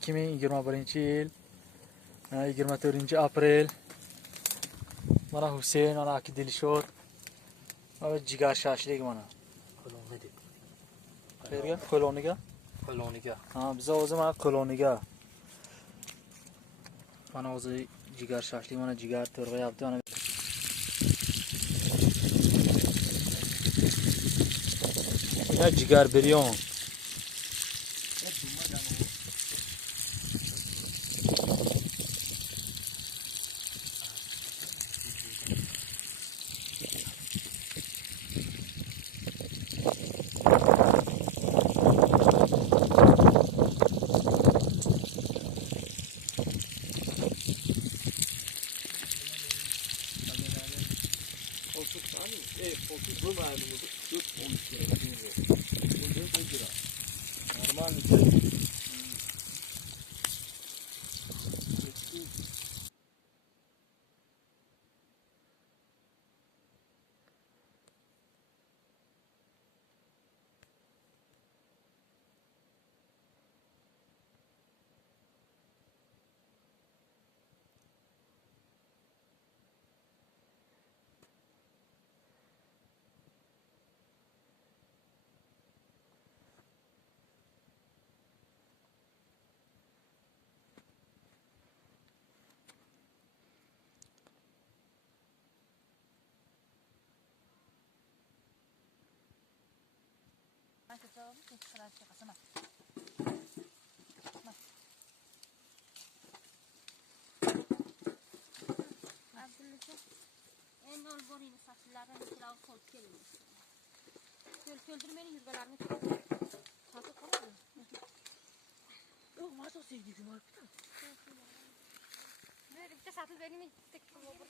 2021 yil 24 aprel. Mana Hüseyin, ana Aki Dilshod. Mana jigar shashlik mana. Qo'longa deb. Qayerga? Qo'loniga? Qo'loniga. Ha, biz o'zi mana qo'loniga. Mana o'zi jigar shashlik, mana jigar to'rg'ayapti. Mana ya jigar biryon. En olboriyni saçlardan kirağı koyup gelin. Köldürmenin yüzgelerini satı koyalım. Yok, masa sevdiğim var bir tane. Böyle bir de satıl benim tek olbor.